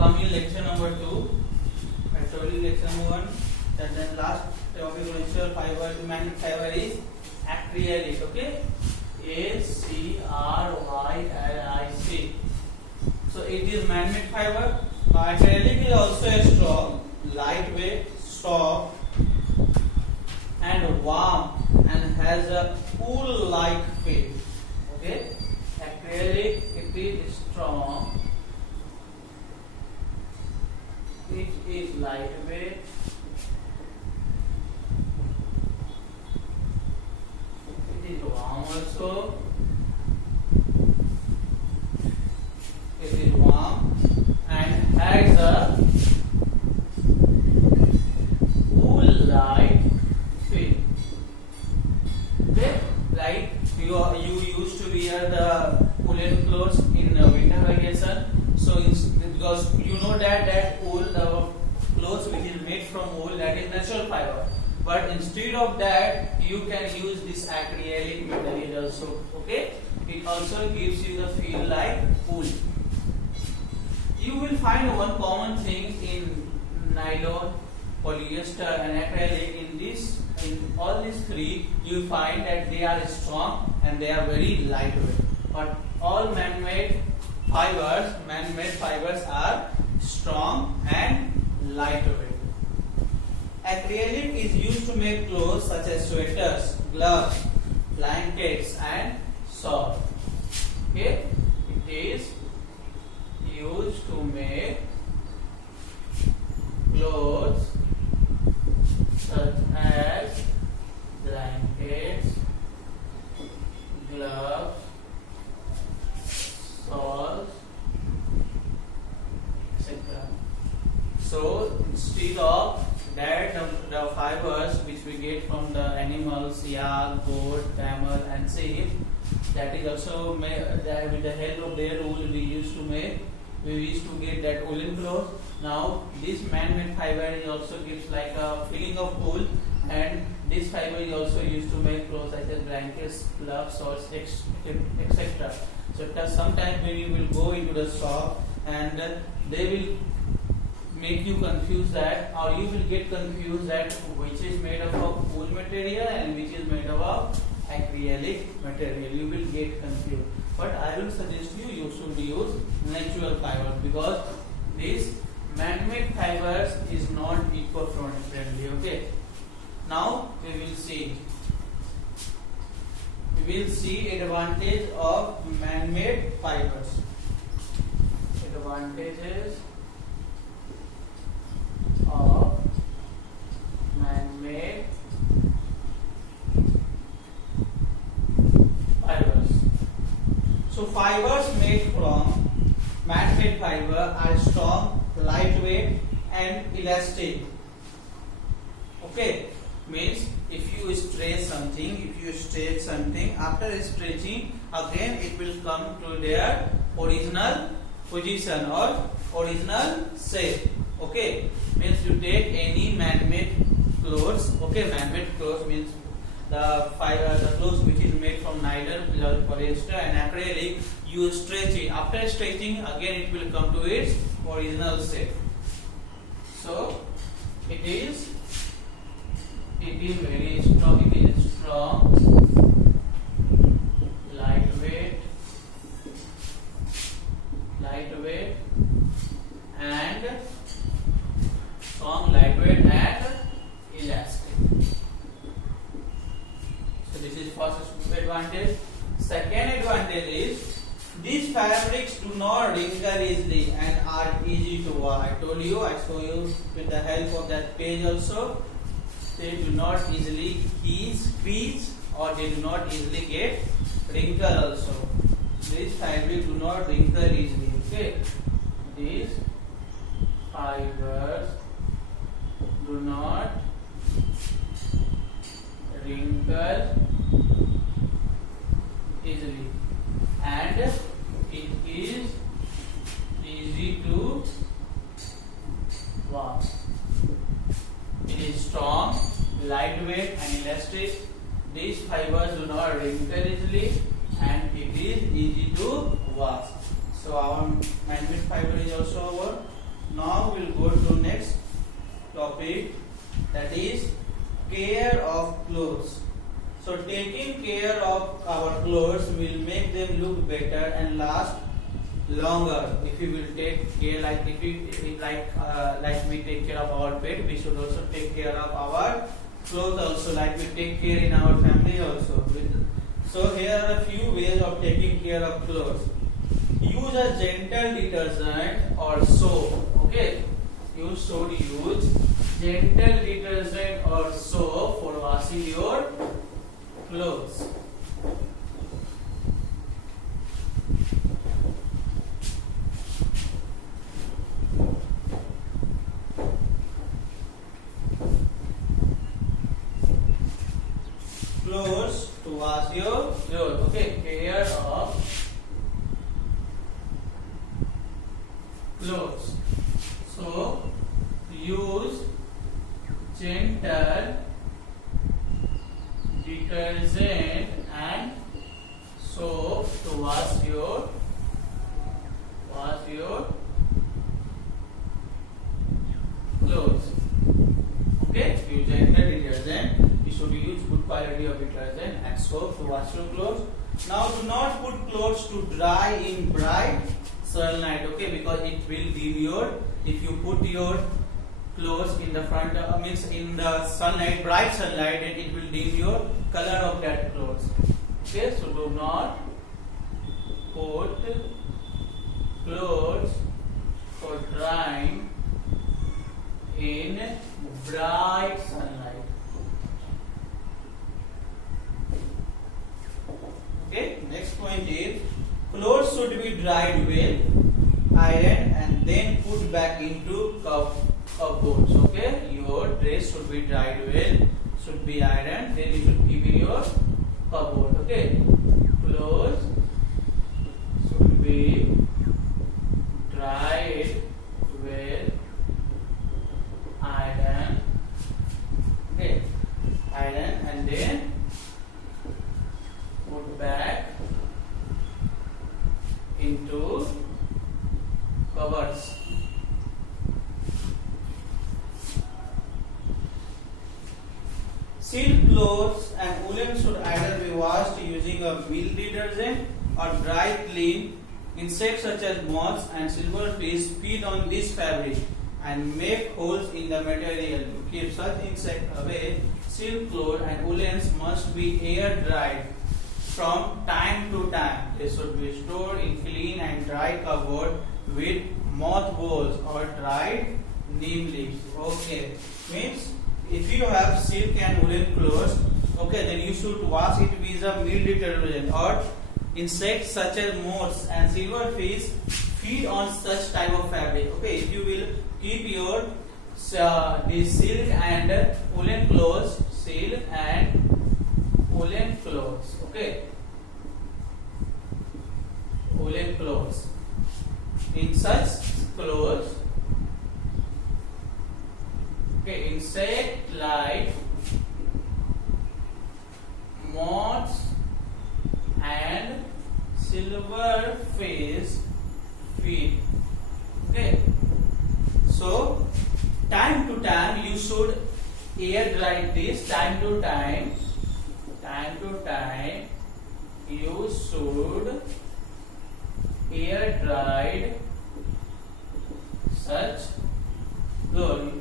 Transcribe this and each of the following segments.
coming lecture number 2. I told you lecture number 1 that then last topic of natural fiber to magnetic fiber is acrylic. Okay, acrylic. So it is man-made fiber. Acrylic is also a strong, lightweight, soft, and warm, and has a wool-like feel. Okay, acrylic, it is strong, it is lightweight, it is warm also, it is warm and has a wool-like feel. Okay, like you used to wear the woolen clothes in winter vacation. So because you know that wool, the clothes which is made from wool, that is natural fiber. But instead of that, you can use this acrylic material also. Okay, it also gives you the feel like wool. You will find one common thing in nylon, polyester, and acrylic. In all these three, you find that they are strong and they are very lightweight. But all man-made fibers are strong and lightweight. Acrylic is used to make clothes such as sweaters, gloves, blankets, and shawls. Okay, it is used to make clothes such as blankets, gloves, shawls, etc. So instead of that, the fibers which we get from the animals, yak, goat, camel, and sheep, that is also made, that with the help of their wool we used to get that woolen clothes. Now this man-made fiber is also gives like a feeling of wool, and this fiber is also used to make clothes such as blankets, gloves, shawls, etc. So sometimes when you will go into the shop and they will make you confuse that, or you will get confused that which is made up of wool material and which is made up of acrylic material. You will get confused. But I will suggest you should use natural fibers, because this man-made fibers is not eco-friendly. Okay. Now we will see advantage of man-made fibers. Advantages of man-made fibers. So fibers made from man-made fiber are strong, lightweight, and elastic. Okay, means if you stretch something, after stretching, again it will come to their original position or original shape. Okay, means you take any man-made clothes. Okay, man-made clothes means the clothes which is made from nylon, polyester, and acrylic. You stretch it. After stretching, again it will come to its original shape. So it is very strong. It is strong, lightweight, and strong, lightweight, and elastic. So this is first advantage. Second advantage is these fabrics do not wrinkle easily and are easy to wash. I show you with the help of that page also. They do not easily crease, or they do not easily get wrinkle also. These fabrics do not wrinkle easily. Okay, these fibers do not wrinkle easily, and it is easy to wash. It is strong, lightweight, and elastic. These fibers do not wrinkle easily, and it is easy to wash. So our man-made fiber is also over. clothes will make them look better and last longer if you will take care. Like if we like we take care of our pet, we should also take care of our clothes also, like we take care in our family also. So here are a few ways of taking care of clothes. Use a gentle detergent or soap. Okay, you should use gentle detergent or soap for washing your clothes. Clothes to wash your clothes. Okay, care of clothes. So use gentle detergent and soap to wash your clothes. Okay, use gentle detergent. You should use good quality of detergent and soap to wash your clothes. Now do not put clothes to dry in bright sunlight. Okay, because it will dim your. If you put your clothes in the front, means in the sunlight, bright sunlight, then it will dim your color of that clothes. Okay, so do not put clothes for drying in bright sunlight. Okay, next point is clothes should be dried well, ironed, and then put back into cupboards. Okay, your dress should be dried well, should be ironed, then you should keep in your cupboard. Okay, clothes should be dried well, ironed. Okay, iron and then put back into cupboards. Silk clothes and woolen should either be washed using a mild detergent or dry clean. Insects such as moths and silverfish feed on this fabric and make holes in the material. To keep such insects away, silk clothes and woolens must be air dried from time to time. They should be stored in clean and dry cupboard with mothballs or dried neem leaves. Okay, means if you have silk and woolen clothes, okay, then you should wash it with a mild detergent. Or insects such as moths and silverfish feed on such type of fabric. Okay, if you will keep your this silk and woolen clothes, silk and woolen clothes. Okay, woolen clothes. In such clothes, okay, insect like moths and silverfish feed. Okay, so time to time you should air dry this. Time to time you should air dried such clothes.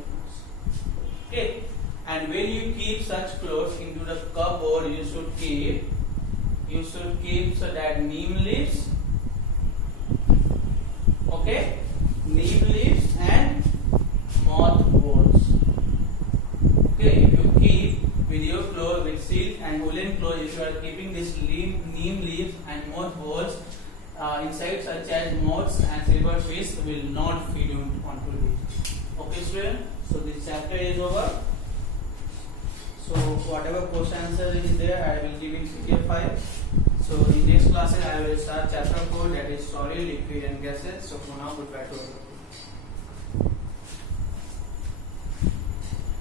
Okay, and when you keep such clothes into the cupboard, you should keep so that neem leaves. Okay, neem leaves and mothballs. Okay, if you keep with your clothes with silk and woolen clothes, if you are keeping this neem leaves and mothballs, insects such as moths and silverfish will not feed you onto this. Okay, student. So this chapter is over. So whatever question answer is there, I will give in PDF file. So in next classes I will start chapter 4, that is solid, liquid and gases. So for now, goodbye to all.